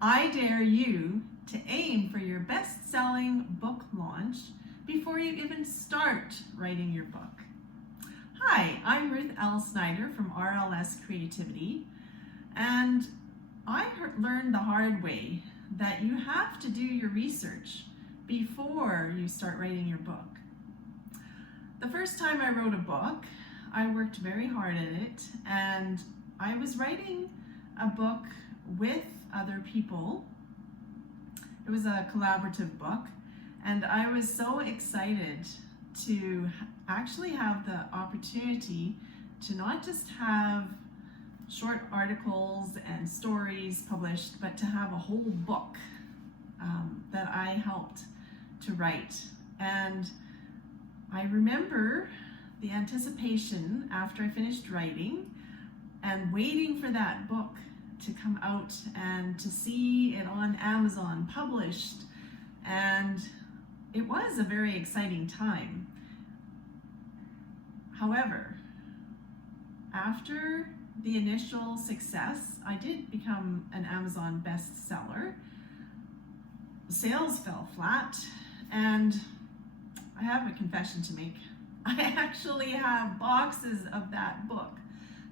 I dare you to aim for your best-selling book launch before you even start writing your book. Hi, I'm Ruth Snyder from RLS Creativity, and I learned the hard way that you have to do your research before you start writing your book. The first time I wrote a book, I worked very hard at it, and I was writing a book with other people. It was a collaborative book, and I was so excited to actually have the opportunity to not just have short articles and stories published, but to have a whole book that I helped to write. And I remember the anticipation after I finished writing and waiting for that book to come out and to see it on Amazon published. And it was a very exciting time. However, after the initial success, I did become an Amazon bestseller. Sales fell flat, and I have a confession to make. I actually have boxes of that book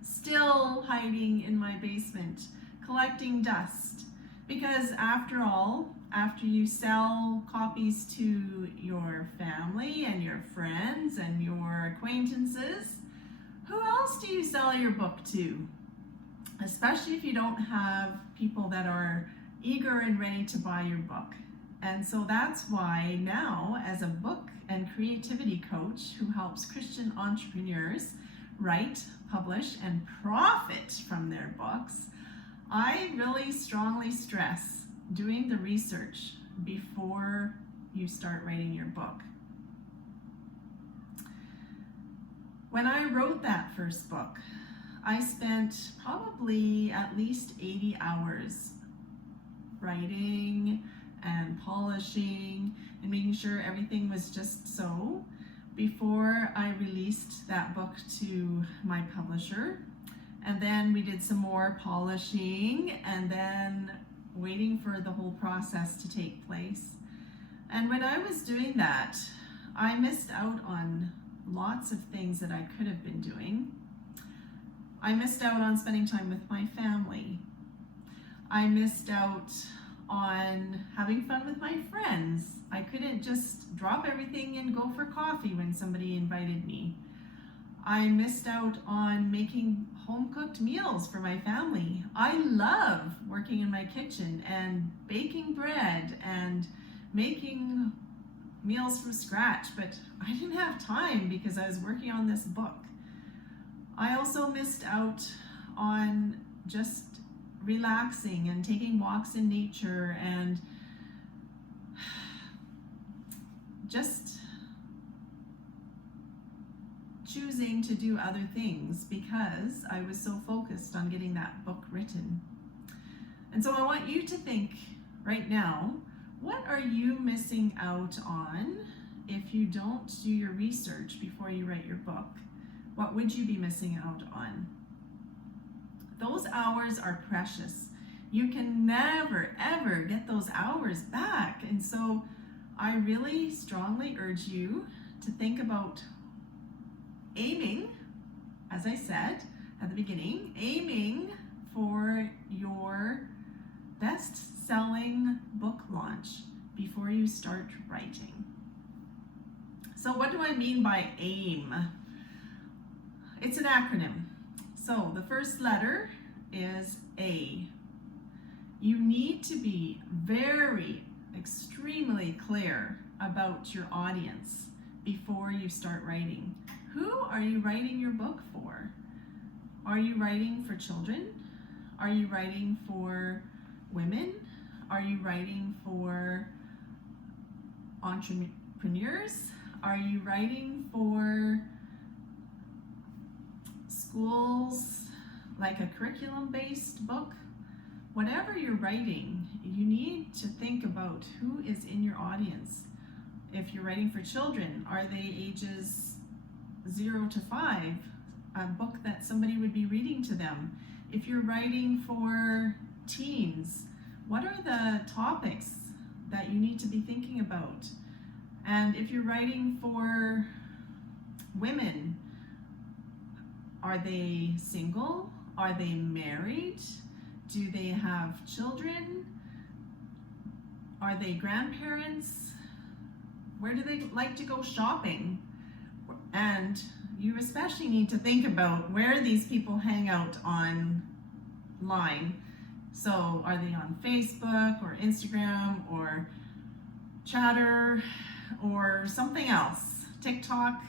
still hiding in my basement, collecting dust. Because after all, after you sell copies to your family and your friends and your acquaintances, who else do you sell your book to? Especially if you don't have people that are eager and ready to buy your book. And so that's why now, as a book and creativity coach who helps Christian entrepreneurs write, publish, and profit from their books, I really strongly stress doing the research before you start writing your book. When I wrote that first book, I spent probably at least 80 hours writing and polishing and making sure everything was just so before I released that book to my publisher. And then we did some more polishing and then waiting for the whole process to take place. And when I was doing that, I missed out on lots of things that I could have been doing. I missed out on spending time with my family. I missed out on having fun with my friends. I couldn't just drop everything and go for coffee when somebody invited me. I missed out on making home-cooked meals for my family. I love working in my kitchen and baking bread and making meals from scratch, but I didn't have time because I was working on this book. I also missed out on just relaxing and taking walks in nature and just choosing to do other things because I was so focused on getting that book written. And so I want you to think right now, what are you missing out on if you don't do your research before you write your book? What would you be missing out on? Those hours are precious. You can never, ever get those hours back. And so I really strongly urge you to think about aiming, as I said at the beginning, aiming for your best-selling book launch before you start writing. So what do I mean by AIM? It's an acronym. So the first letter is A. You need to be extremely clear about your audience before you start writing. Who are you writing your book for? Are you writing for children? Are you writing for women? Are you writing for entrepreneurs? Are you writing for schools, like a curriculum-based book? Whatever you're writing, you need to think about who is in your audience. If you're writing for children, are they ages 0 to 5? A book that somebody would be reading to them. If you're writing for teens, what are the topics that you need to be thinking about? And if you're writing for women, are they single? Are they married? Do they have children? Are they grandparents? Where do they like to go shopping? And you especially need to think about where these people hang out online. So are they on Facebook or Instagram or Chatter or something else, TikTok?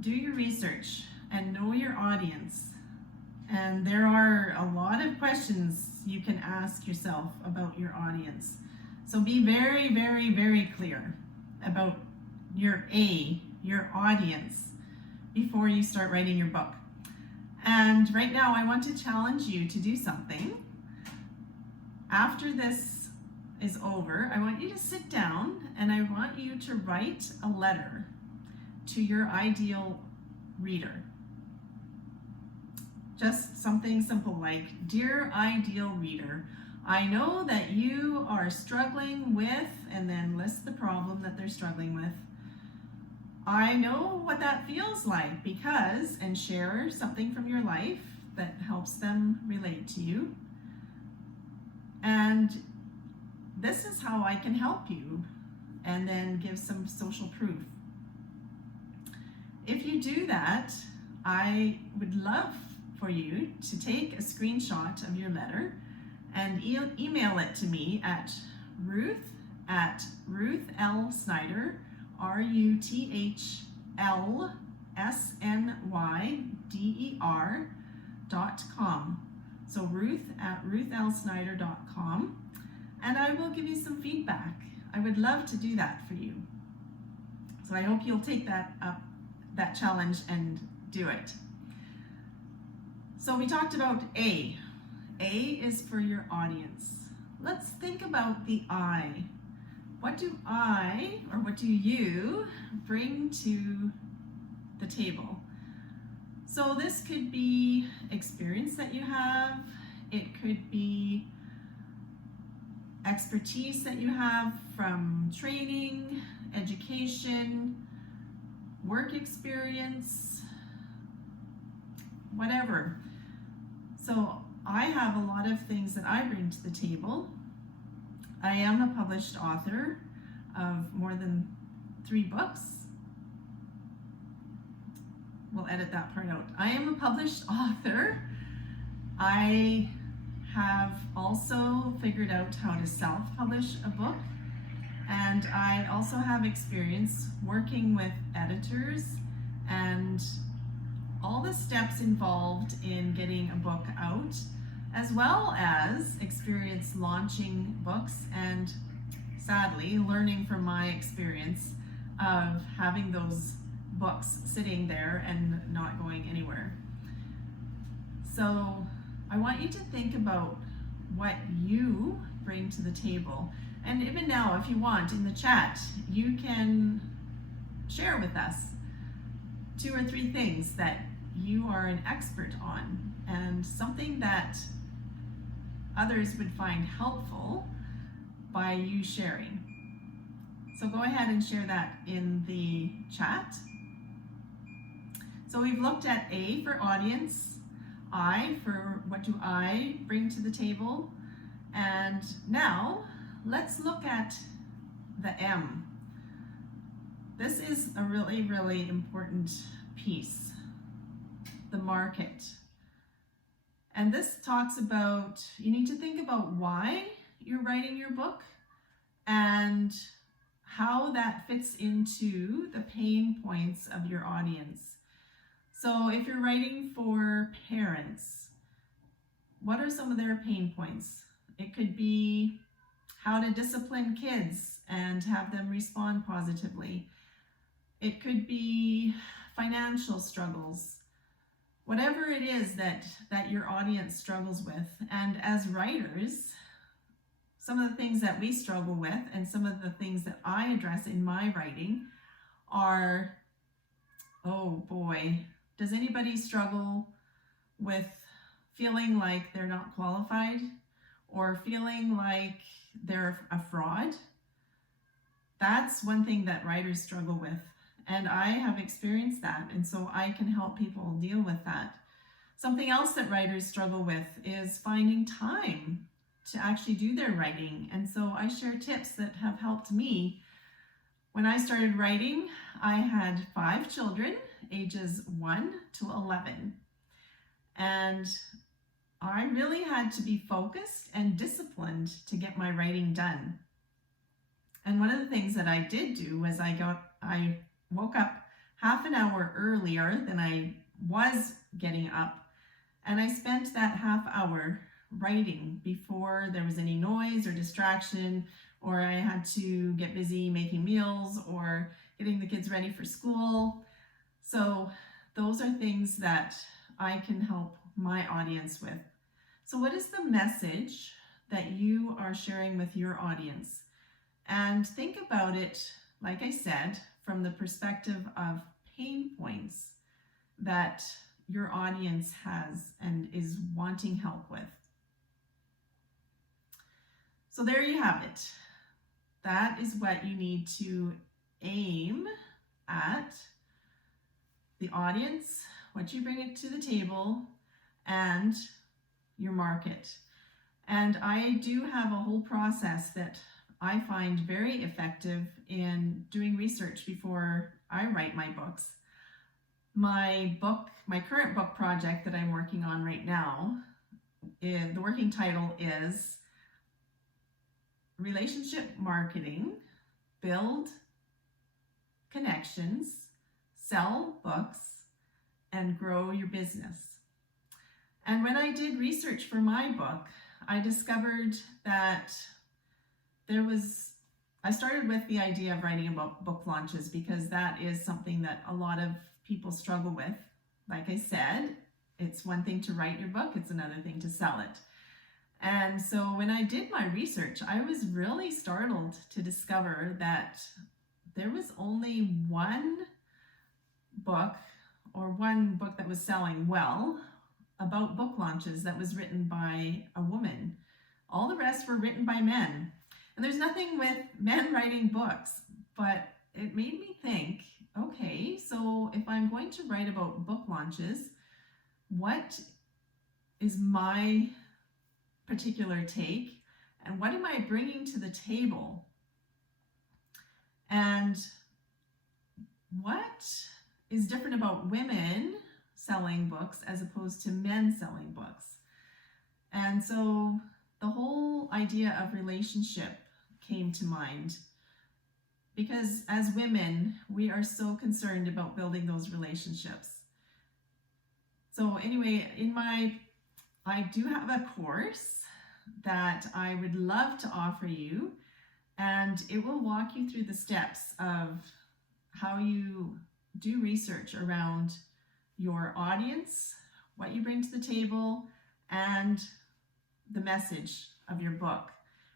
Do your research and know your audience. And there are a lot of questions you can ask yourself about your audience. So be very, very, very clear about your audience before you start writing your book. And right now I want to challenge you to do something. After this is over, I want you to sit down and I want you to write a letter to your ideal reader. Just something simple like, "Dear ideal reader, I know that you are struggling with," and then list the problem that they're struggling with. "I know what that feels like because," and share something from your life that helps them relate to you. "And this is how I can help you," and then give some social proof. If you do that, I would love for you to take a screenshot of your letter and email it to me at Ruth@RuthLSnyder, RuthLSnyder.com. So Ruth@RuthLSnyder.com, and I will give you some feedback. I would love to do that for you. So I hope you'll take that challenge and do it. So we talked about A. A is for your audience. Let's think about the I. What do you bring to the table? So this could be experience that you have. It could be expertise that you have from training, education, work experience, whatever. So I have a lot of things that I bring to the table. I am a published author of more than 3 books. We'll edit that part out. I am a published author. I have also figured out how to self-publish a book, and I also have experience working with editors and all the steps involved in getting a book out, as well as experience launching books and, sadly, learning from my experience of having those books sitting there and not going anywhere. So I want you to think about what you bring to the table. And even now, if you want, in the chat, you can share with us 2 or 3 things that you are an expert on and something that others would find helpful by you sharing. So go ahead and share that in the chat. So we've looked at A for audience, I for what do I bring to the table, and now let's look at the M. This is a really, really important piece, the market. And this talks about, you need to think about why you're writing your book and how that fits into the pain points of your audience. So if you're writing for parents, what are some of their pain points? It could be how to discipline kids and have them respond positively. It could be financial struggles, whatever it is that your audience struggles with. And as writers, some of the things that we struggle with and some of the things that I address in my writing are, oh boy, does anybody struggle with feeling like they're not qualified or feeling like they're a fraud. That's one thing that writers struggle with, and I have experienced that, and so I can help people deal with that. Something else that writers struggle with is finding time to actually do their writing, and so I share tips that have helped me. When I started writing, I had 5 children, ages 1 to 11, and I really had to be focused and disciplined to get my writing done. And one of the things that I did do was I woke up half an hour earlier than I was getting up, and I spent that half hour writing before there was any noise or distraction, or I had to get busy making meals or getting the kids ready for school. So those are things that I can help my audience with. So what is the message that you are sharing with your audience? And think about it, like I said, from the perspective of pain points that your audience has and is wanting help with. So there you have it. That is what you need to aim at: the audience, what you bring it to the table, and your market. And I do have a whole process that I find very effective in doing research before I write my books. My current book project that I'm working on right now, the working title is Relationship Marketing, Build Connections, Sell Books, and Grow Your Business. And when I did research for my book, I discovered that I started with the idea of writing about book launches because that is something that a lot of people struggle with. Like I said, it's one thing to write your book, it's another thing to sell it. And so when I did my research, I was really startled to discover that there was only one book that was selling well about book launches that was written by a woman. All the rest were written by men. And there's nothing with men writing books, but it made me think, okay, so if I'm going to write about book launches, what is my particular take and what am I bringing to the table? And what is different about women selling books as opposed to men selling books? And so the whole idea of relationship came to mind, because as women, we are so concerned about building those relationships. So anyway, I do have a course that I would love to offer you, and it will walk you through the steps of how you do research around your audience, what you bring to the table, and the message of your book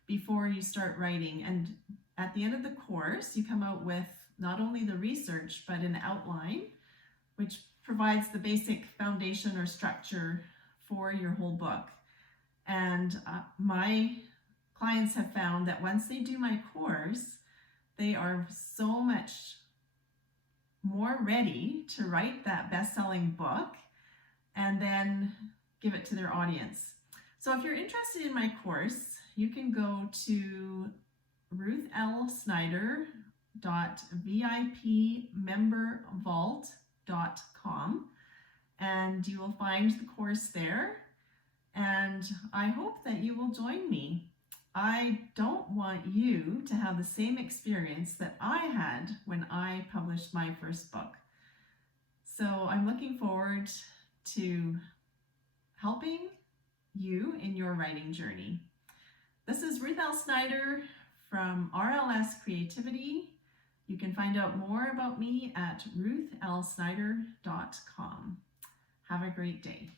before you start writing. And at the end of the course, you come out with not only the research, but an outline, which provides the basic foundation or structure for your whole book. And my clients have found that once they do my course, they are so much more ready to write that best-selling book and then give it to their audience. So if you're interested in my course, you can go to ruthlsnyder.vipmembervault.com and you will find the course there. And I hope that you will join me. I don't want you to have the same experience that I had when I published my first book. So I'm looking forward to helping you in your writing journey. This is Ruth L. Snyder from RLS Creativity. You can find out more about me at ruthlsnyder.com. Have a great day.